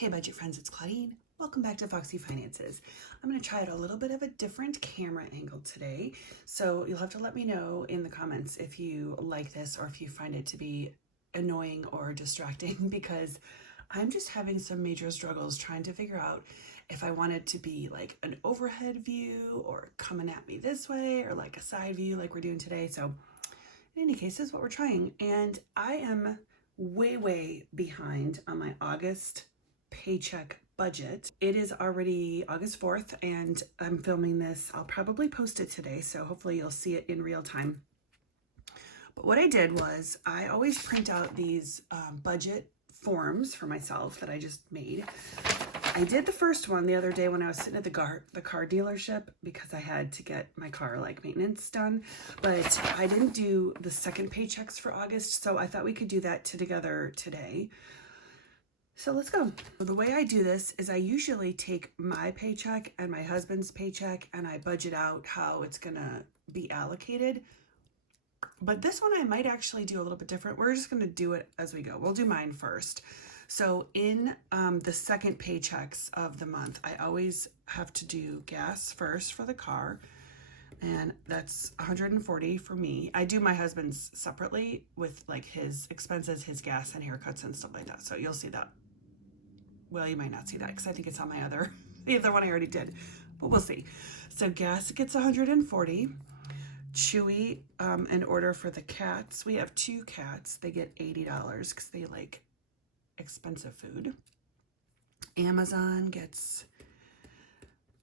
Hey budget friends, it's Claudine. Welcome back to Foxy Finances. I'm going to try out a little bit of a different camera angle today. So you'll have to let me know in the comments if you like this or if you find it to be annoying or distracting because I'm just having some major struggles trying to figure out if I want it to be like an overhead view or coming at me this way or like a side view like we're doing today. So in any case, this is what we're trying. And I am way behind on my August paycheck budget. It is already August 4th and I'm filming this. I'll probably post it today, so hopefully you'll see it in real time. But what I did was I always print out these budget forms for myself that I just made. I did the first one the other day when I was sitting at the car dealership because I had to get my car like maintenance done, but I didn't do the second paychecks for August, so I thought we could do that together today. So let's go. The way I do this is I usually take my paycheck and my husband's paycheck and I budget out how it's gonna be allocated. But this one I might actually do a little bit different. We're just gonna do it as we go. We'll do mine first. So in the second paychecks of the month, I always have to do gas first for the car. And that's $140 for me. I do my husband's separately with like his expenses, his gas and haircuts and stuff like that. So you'll see that. Well, you might not see that because I think it's on my the other one I already did, but we'll see. So gas gets $140. Chewy, in order for the cats, we have 2 cats. They get $80 because they like expensive food. Amazon gets,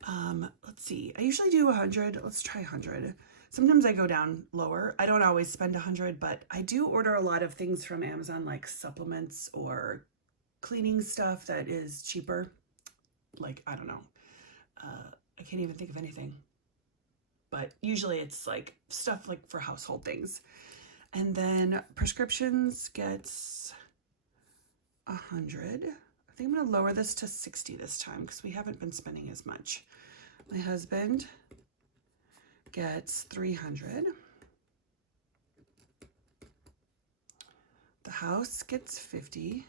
let's see, I usually do 100. Let's try 100. Sometimes I go down lower. I don't always spend 100, but I do order a lot of things from Amazon, like supplements or cleaning stuff that is cheaper. Like, I don't know. I can't even think of anything. But usually it's like stuff like for household things. And then prescriptions gets 100. I think I'm going to lower this to 60 this time because we haven't been spending as much. My husband gets 300. The house gets 50.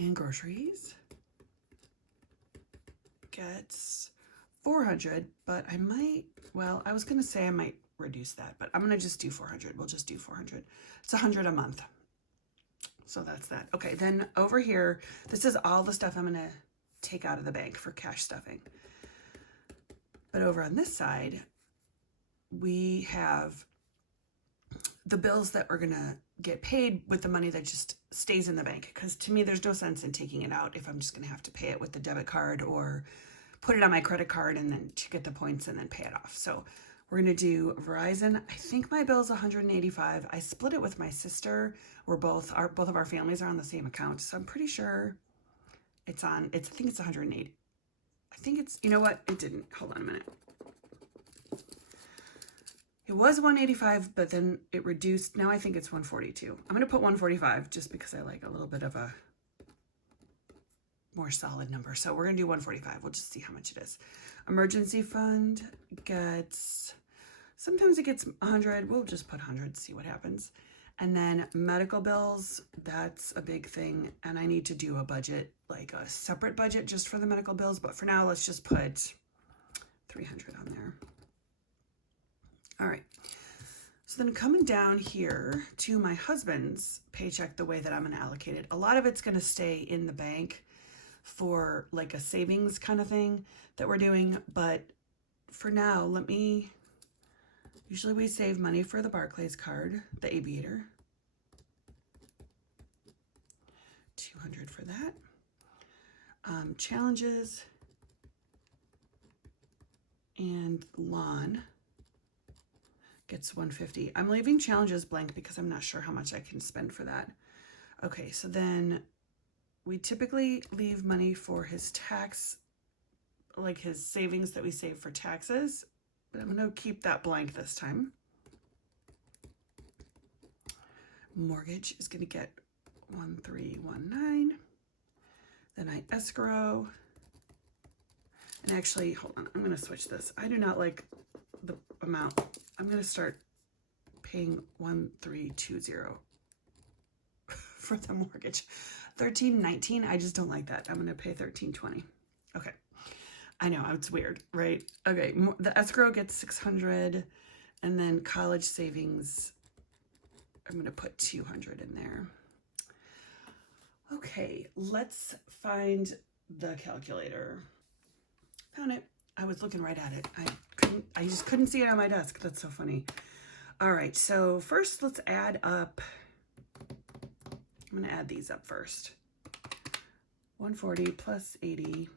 And groceries gets 400, but I might, well, I was going to say I might reduce that, but I'm going to just do 400. We'll just do 400. It's 100 a month. So that's that. Okay, then over here, this is all the stuff I'm going to take out of the bank for cash stuffing. But over on this side, we have the bills that are going to get paid with the money that just stays in the bank. Because to me, there's no sense in taking it out if I'm just going to have to pay it with the debit card or put it on my credit card and then to get the points and then pay it off. So we're going to do Verizon. I think my bill's $185. I split it with my sister. Both of our families are on the same account. So I'm pretty sure I think it's 180. I think it's, you know what? It didn't. Hold on a minute. It was 185, but then it reduced. Now I think it's 142. I'm going to put 145 just because I like a little bit of a more solid number. So we're going to do 145. We'll just see how much it is. Emergency fund gets, sometimes it gets 100. We'll just put 100, see what happens. And then medical bills, that's a big thing. And I need to do a budget, like a separate budget just for the medical bills. But for now, let's just put 300 on there. All right, so then coming down here to my husband's paycheck, the way that I'm gonna allocate it, a lot of it's gonna stay in the bank for like a savings kind of thing that we're doing. But for now, usually we save money for the Barclays card, the Aviator. 200 for that. Challenges and lawn gets 150. I'm leaving challenges blank because I'm not sure how much I can spend for that. Okay, so then we typically leave money for his tax, like his savings that we save for taxes, but I'm gonna keep that blank this time. Mortgage is gonna get 1319. Then I escrow. And actually, hold on, I'm gonna switch this. I do not like the amount. I'm gonna start paying 1320 for the mortgage. $1,319. I just don't like that. I'm going to pay $1,320. Okay. I know it's weird, right? Okay. The escrow gets 600, and then college savings, I'm going to put 200 in there. Okay. Let's find the calculator. Found it. I was looking right at it. I just couldn't see it on my desk. That's so funny. All right. So first let's add up. I'm going to add these up first. 140 plus 80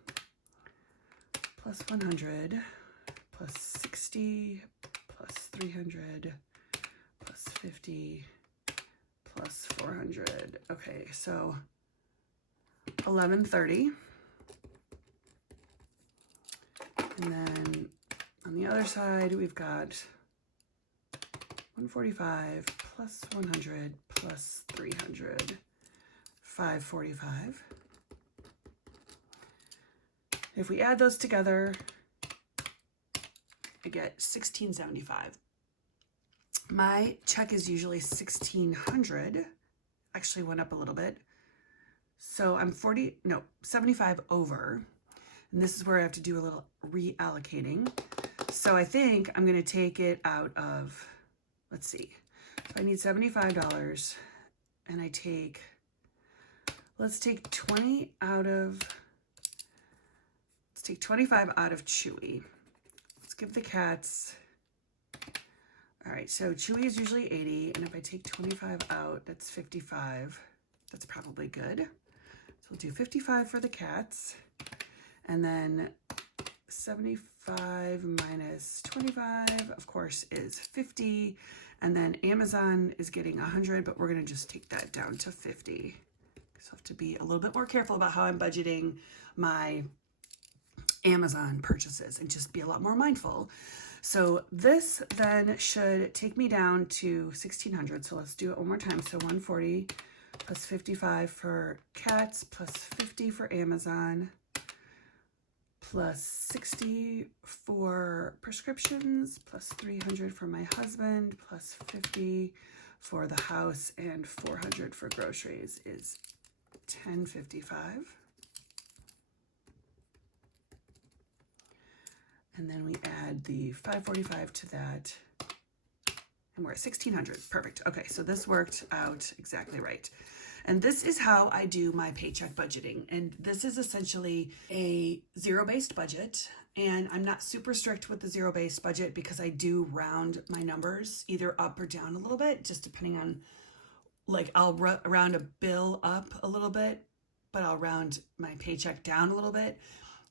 plus 100 plus 60 plus 300 plus 50 plus 400. Okay, so 1130. And then on the other side, we've got 145 plus 100 plus 300, 545. If we add those together, I get 1675. My check is usually 1600. Actually went up a little bit. So I'm 75 over. And this is where I have to do a little reallocating. So I think I'm going to take it out of, let's see. So I need $75 and I take, let's take 20 out of, let's take 25 out of Chewy. Let's give the cats, all right, so Chewy is usually 80, and if I take 25 out, that's 55. That's probably good. So we'll do 55 for the cats, and then 75 minus 25, of course, is 50, and then Amazon is getting 100, but we're gonna just take that down to 50. So I have to be a little bit more careful about how I'm budgeting my Amazon purchases and just be a lot more mindful. So this then should take me down to 1600. So let's do it one more time. So 140 plus 55 for cats plus 50 for Amazon plus 60 for prescriptions plus 300 for my husband plus 50 for the house and 400 for groceries is 1055. And then we add the 545 to that, and we're at 1600. Perfect. Okay, so this worked out exactly right. And this is how I do my paycheck budgeting. And this is essentially a zero-based budget. And I'm not super strict with the zero-based budget because I do round my numbers either up or down a little bit, just depending on, like, I'll round a bill up a little bit, but I'll round my paycheck down a little bit,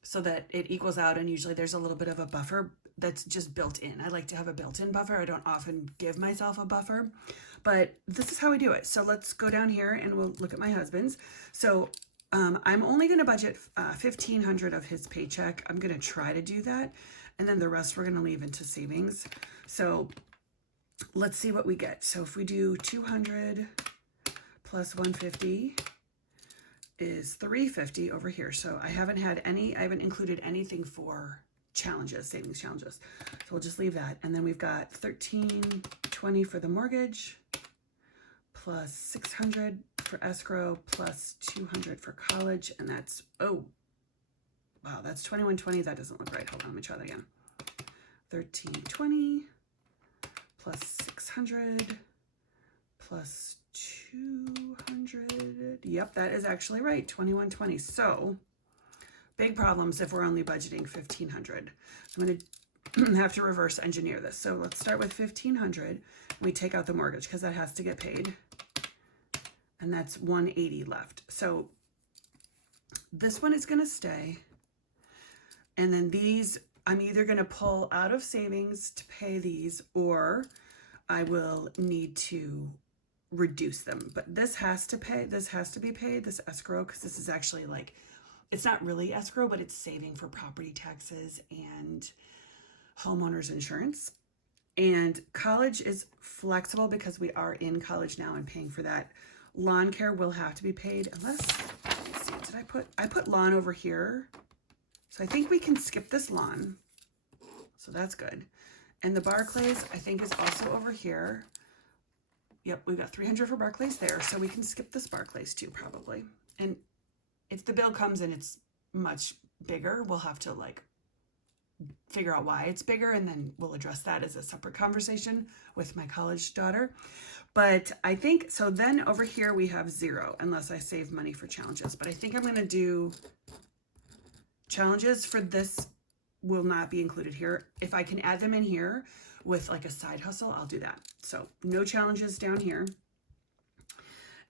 so that it equals out, and usually there's a little bit of a buffer that's just built in. I like to have a built-in buffer. I don't often give myself a buffer, but this is how we do it. So let's go down here and we'll look at my husband's. So I'm only going to budget $1,500 of his paycheck. I'm going to try to do that, and then the rest we're going to leave into savings. So let's see what we get. So if we do 200 plus 150 is 350 over here. So I haven't included anything for challenges, savings challenges. So we'll just leave that. And then we've got 1320 for the mortgage, plus 600 for escrow, plus 200 for college. And that's, oh, wow, that's 2120. That doesn't look right. Hold on, let me try that again. 1320 plus 600 plus 200. Yep, that is actually right. 2120. So big problems if we're only budgeting 1500. So I'm going to have to reverse engineer this. So let's start with 1500. We take out the mortgage because that has to get paid. And that's 180 left. So this one is going to stay. And then these, I'm either going to pull out of savings to pay these, or I will need to reduce them. But this has to pay, this has to be paid, this escrow, because this is actually, like, it's not really escrow, but it's saving for property taxes and homeowners insurance. And college is flexible because we are in college now and paying for that. Lawn care will have to be paid unless, let's see, I put lawn over here. So I think we can skip this lawn. So that's good. And the Barclays, I think, is also over here. yep, we've got 300 for Barclays there, so we can skip this Barclays too, probably. And if the bill comes in, it's much bigger, we'll have to like figure out why it's bigger, and then we'll address that as a separate conversation with my college daughter. But I think, so then over here we have 0, unless I save money for challenges. But I think I'm going to do challenges for this will not be included here. If I can add them in here with like a side hustle, I'll do that. So no challenges down here.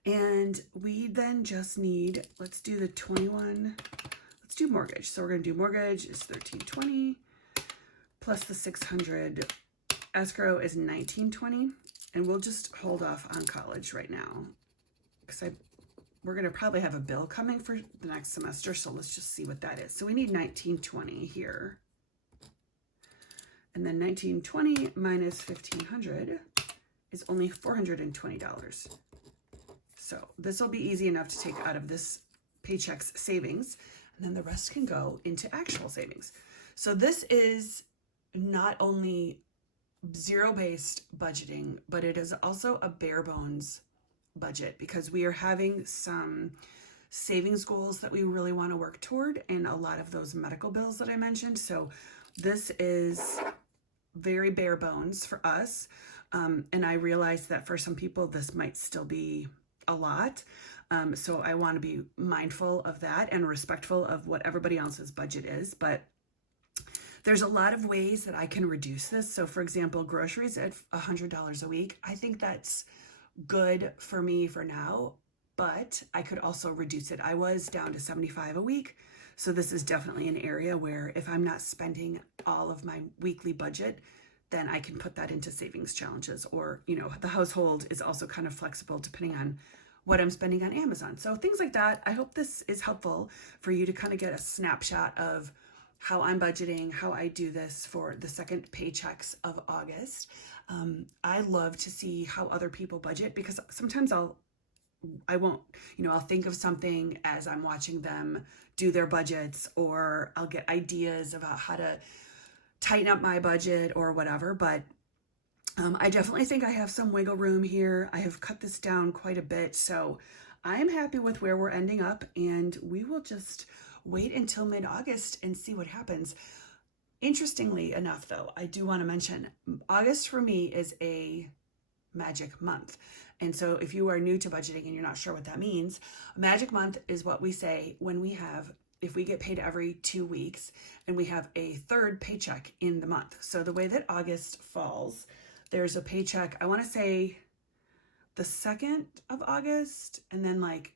And we then just need, let's do the 21, let's do mortgage. So we're going to do mortgage is 1320 plus the 600. Escrow is 1920. And we'll just hold off on college right now because we're going to probably have a bill coming for the next semester. So let's just see what that is. So we need 1920 here. And then 1920 minus 1500 is only $420. So this will be easy enough to take out of this Paycheck's savings, and then the rest can go into actual savings. So this is not only zero-based budgeting, but it is also a bare bones budget because we are having some savings goals that we really want to work toward, and a lot of those medical bills that I mentioned. So this is very bare bones for us. And I realize that for some people, this might still be a lot. So I want to be mindful of that and respectful of what everybody else's budget is. But there's a lot of ways that I can reduce this. So for example, groceries at $100 a week. I think that's good for me for now, but I could also reduce it. I was down to 75 a week. So this is definitely an area where if I'm not spending all of my weekly budget, then I can put that into savings challenges, or, you know, the household is also kind of flexible depending on what I'm spending on Amazon. So things like that. I hope this is helpful for you to kind of get a snapshot of how I'm budgeting, how I do this for the second paychecks of August. I love to see how other people budget because sometimes I won't, you know, I'll think of something as I'm watching them do their budgets, or I'll get ideas about how to tighten up my budget or whatever. But I definitely think I have some wiggle room here. I have cut this down quite a bit. So I'm happy with where we're ending up, and we will just wait until mid-August and see what happens. Interestingly enough, though, I do want to mention August for me is a magic month. And so if you are new to budgeting and you're not sure what that means, magic month is what we say when we have, if we get paid every 2 weeks and we have a third paycheck in the month. So the way that August falls, there's a paycheck, I want to say the 2nd of August, and then like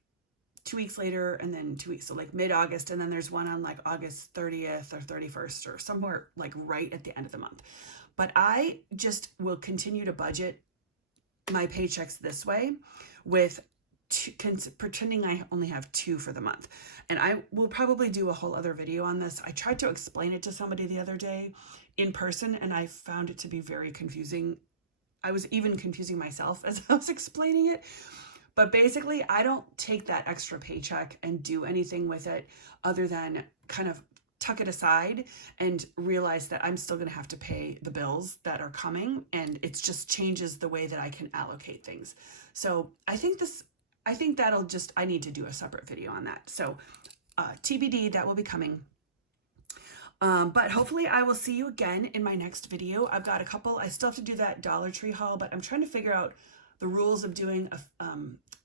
2 weeks later, and then 2 weeks. So like mid-August, and then there's one on like August 30th or 31st or somewhere like right at the end of the month. But I just will continue to budget my paychecks this way with pretending I only have 2 for the month. And I will probably do a whole other video on this. I tried to explain it to somebody the other day in person, and I found it to be very confusing. I was even confusing myself as I was explaining it. But basically, I don't take that extra paycheck and do anything with it other than kind of tuck it aside and realize that I'm still going to have to pay the bills that are coming, and it just changes the way that I can allocate things. So I think that'll just, I need to do a separate video on that. So TBD, that will be coming. But hopefully I will see you again in my next video. I've got a couple, I still have to do that Dollar Tree haul, but I'm trying to figure out the rules of doing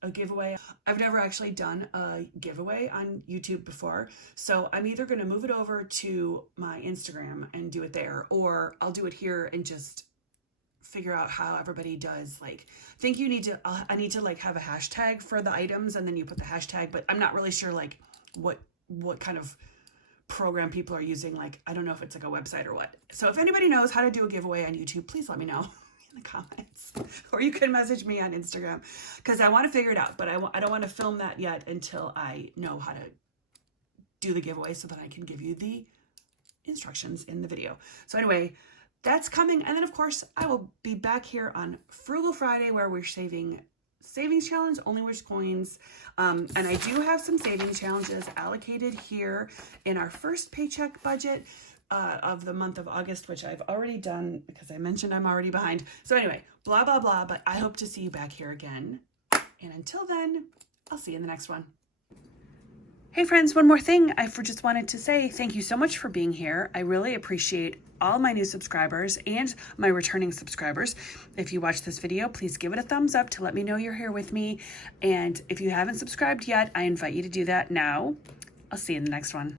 a giveaway. I've never actually done a giveaway on YouTube before, so I'm either going to move it over to my Instagram and do it there, or I'll do it here and just figure out how everybody does. Like, I think I need to like have a hashtag for the items, and then you put the hashtag, but I'm not really sure like what kind of program people are using. Like, I don't know if it's like a website or what. So if anybody knows how to do a giveaway on YouTube, please let me know in the comments, or you can message me on Instagram, because I want to figure it out, but I don't want to film that yet until I know how to do the giveaway, so that I can give you the instructions in the video. So anyway, that's coming. And then of course I will be back here on Frugal Friday, where we're savings challenge, only wish coins. And I do have some savings challenges allocated here in our first paycheck budget. of the month of August, which I've already done because I mentioned I'm already behind. So anyway, blah, blah, blah, but I hope to see you back here again. And until then, I'll see you in the next one. Hey friends, one more thing. I just wanted to say thank you so much for being here. I really appreciate all my new subscribers and my returning subscribers. If you watch this video, please give it a thumbs up to let me know you're here with me. And if you haven't subscribed yet, I invite you to do that now. I'll see you in the next one.